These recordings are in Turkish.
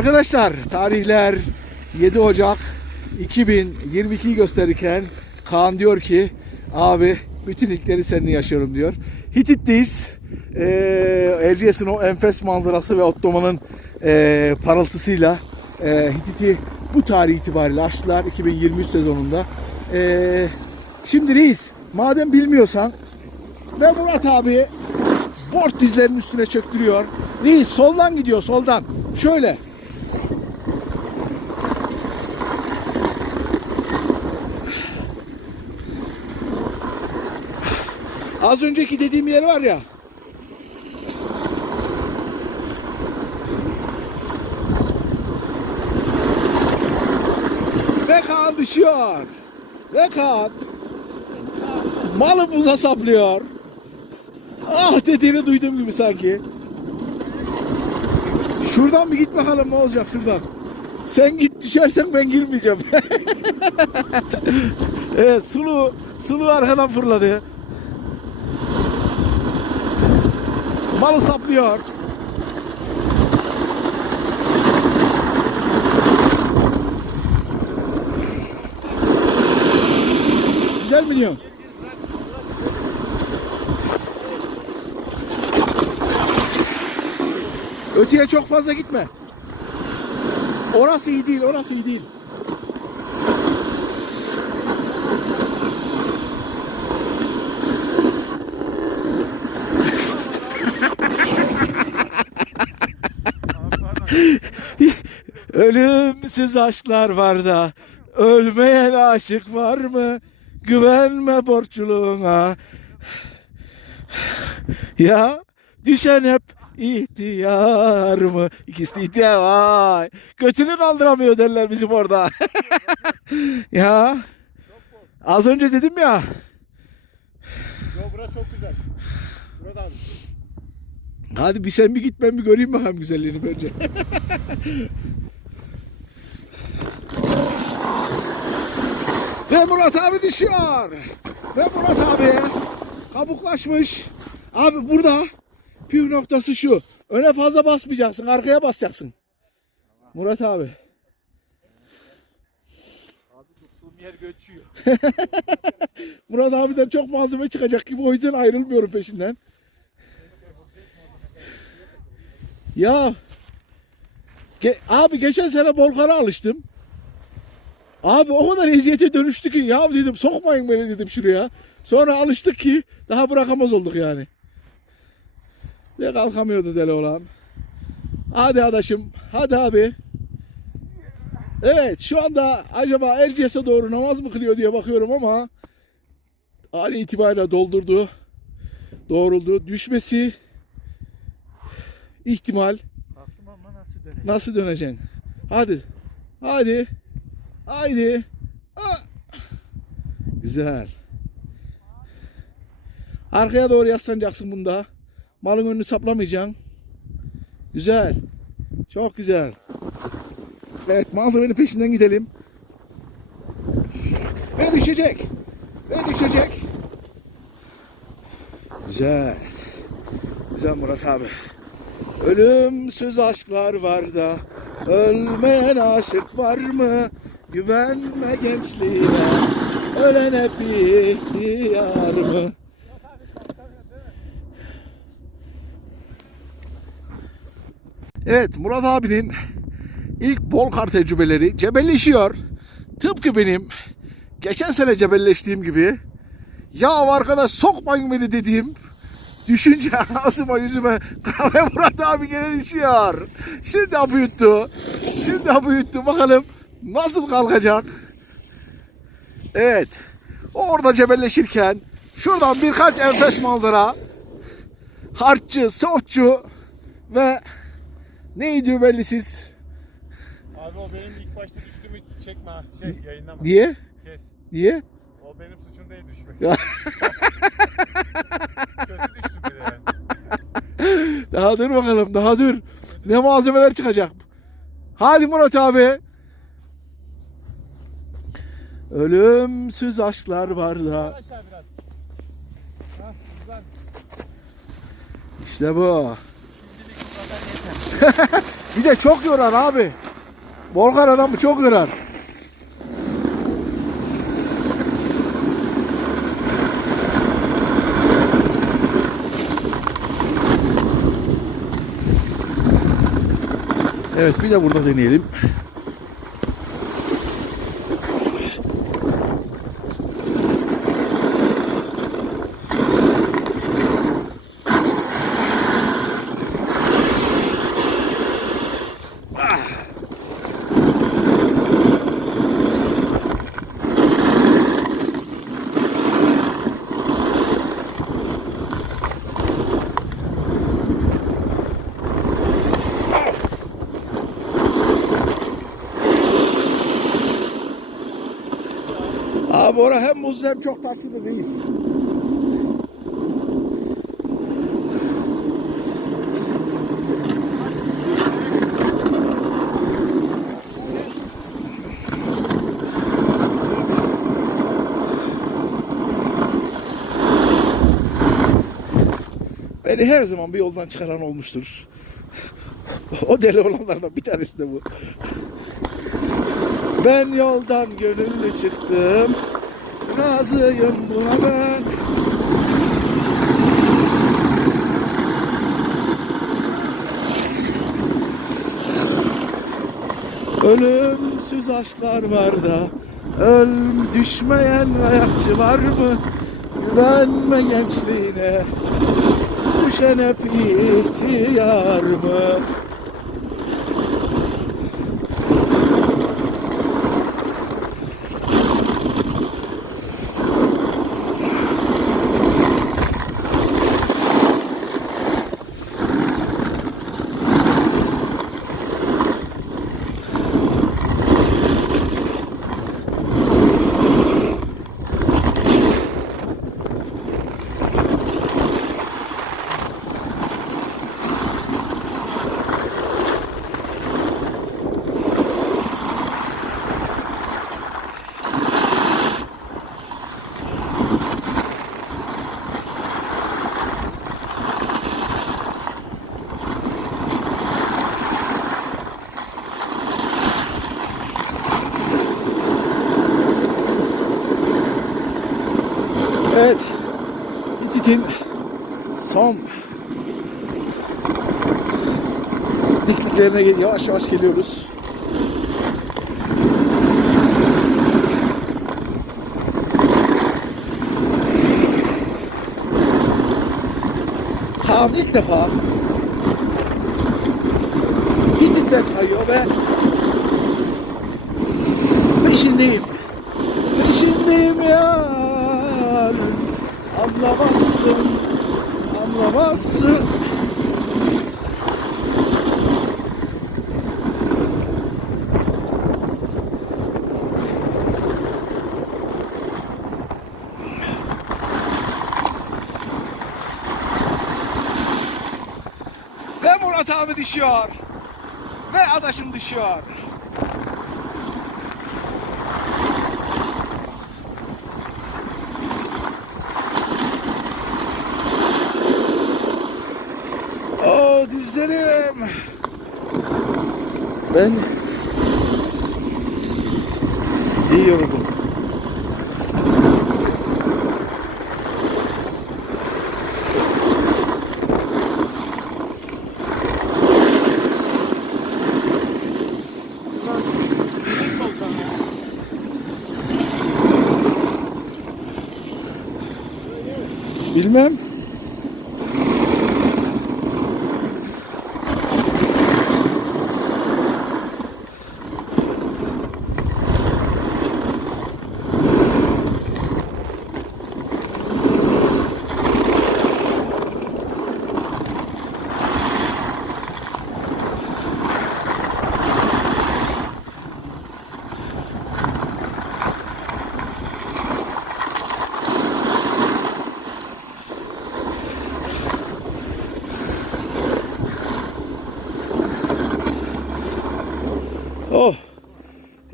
Arkadaşlar tarihler 7 Ocak 2022 gösterirken Kaan diyor ki abi bütün ilkleri seninle yaşıyorum diyor. Hitit'teyiz. Ee, Erciyes'in o enfes manzarası ve Ottoman'ın ee, parıltısıyla ee, Hitit'i bu tarih itibariyle açtılar 2023 sezonunda. Ee, şimdi reis madem bilmiyorsan ve Murat abi board dizlerinin üstüne çöktürüyor. Reis soldan gidiyor soldan. Şöyle. Az önceki dediğim yer var ya. Ve Kaan düşüyor. Ve Kaan malımıza saplıyor. Ah dediğini duydum gibi sanki. Şuradan bir git bakalım ne olacak şuradan. Sen git düşersen ben girmeyeceğim. evet sulu sulu arkadan fırladı. Malı saplıyor. Güzel mi diyorsun? Öteye çok fazla gitme. Orası iyi değil, orası iyi değil. Ölümsüz aşklar var da ölmeyen aşık var mı? Güvenme borçluğuna. Ya düşen hep ihtiyar mı? İkisi de ihtiyar. Vay. Götünü kaldıramıyor derler bizim orada. ya. Az önce dedim ya. Yo burası çok güzel. Burada abi. Hadi bir sen bir git ben bir göreyim bakalım güzelliğini bence. Ve Murat abi düşüyor. Ve Murat abi kabuklaşmış. Abi burada püf noktası şu. Öne fazla basmayacaksın. Arkaya basacaksın. Murat abi. Tuttuğum yer göçüyor. Murat abiden çok malzeme çıkacak gibi o yüzden ayrılmıyorum peşinden. Ya ge- abi geçen sene Volkan'a alıştım. Abi o kadar eziyete dönüştü ki ya dedim sokmayın beni dedim şuraya. Sonra alıştık ki daha bırakamaz olduk yani. Ve kalkamıyordu deli olan. Hadi adaşım hadi abi. Evet şu anda acaba Erciyes'e doğru namaz mı kılıyor diye bakıyorum ama an itibariyle doldurdu. Doğruldu. Düşmesi ihtimal. Nasıl döneceksin? Hadi. Hadi. Haydi. Güzel. Arkaya doğru yaslanacaksın bunda. Malın önünü saplamayacaksın. Güzel. Çok güzel. Evet malzemenin peşinden gidelim. Ve düşecek. Ve düşecek. Güzel. Güzel Murat abi. Ölümsüz aşklar var da ölmeyen aşık var mı? Güvenme gençliğe ölen hep ihtiyar mı? Evet Murat abinin ilk bol kar tecrübeleri cebelleşiyor. Tıpkı benim geçen sene cebelleştiğim gibi. Ya arkadaş sokmayın beni dediğim Düşünce ağzıma yüzüme kahve Murat abi gene düşüyor. Şimdi hapı yuttu. Şimdi hapı yuttu. Bakalım nasıl kalkacak. Evet. Orada cebelleşirken şuradan birkaç enfes manzara. Harççı, softçu ve neydi bellisiz Abi o benim ilk başta düştüğümü çekme ha. Şey yayınlama. diye. Kes. Diye. O benim suçum değil düşmek. Ya. Kötü düştüm bir de yani. Daha dur bakalım daha dur. Ne malzemeler çıkacak. Hadi Murat abi. Ölümsüz aşklar var da. İşte bu. Bir de çok yorar abi. Volkan adamı çok yorar. Evet bir de burada deneyelim. Abi ora hem buzlu hem çok taşlıdır reis. Beni her zaman bir yoldan çıkaran olmuştur. O deli olanlardan bir tanesi de bu. Ben yoldan gönüllü çıktım. Razıyım buna ben. Ölümsüz aşklar var da Ölüm düşmeyen ayakçı var mı? Güvenme gençliğine Düşen hep ihtiyar mı? Evet. Hitit'in son dikliklerine yavaş yavaş geliyoruz. Kaan ilk defa Hitit'ten kayıyor ve peşindeyim. Peşindeyim yar Anlamazsın Anlamazsın Ve Murat abi düşüyor. Ve adaşım düşüyor. O dizlerim. Ben iyi yoruldum. Bilmem.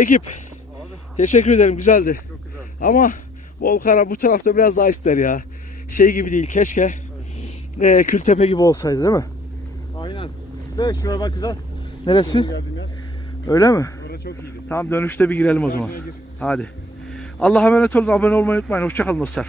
Ekip. Teşekkür ederim. Güzeldi. Çok güzel. Ama Volkan'a bu tarafta biraz daha ister ya. Şey gibi değil. Keşke e, Kültepe gibi olsaydı değil mi? Aynen. Ve şuraya bak güzel. Neresi? Yer. Öyle mi? Orada çok iyiydi. Tamam dönüşte bir girelim o zaman. Gir. Hadi. Allah'a emanet olun. Abone olmayı unutmayın. Hoşçakalın dostlar.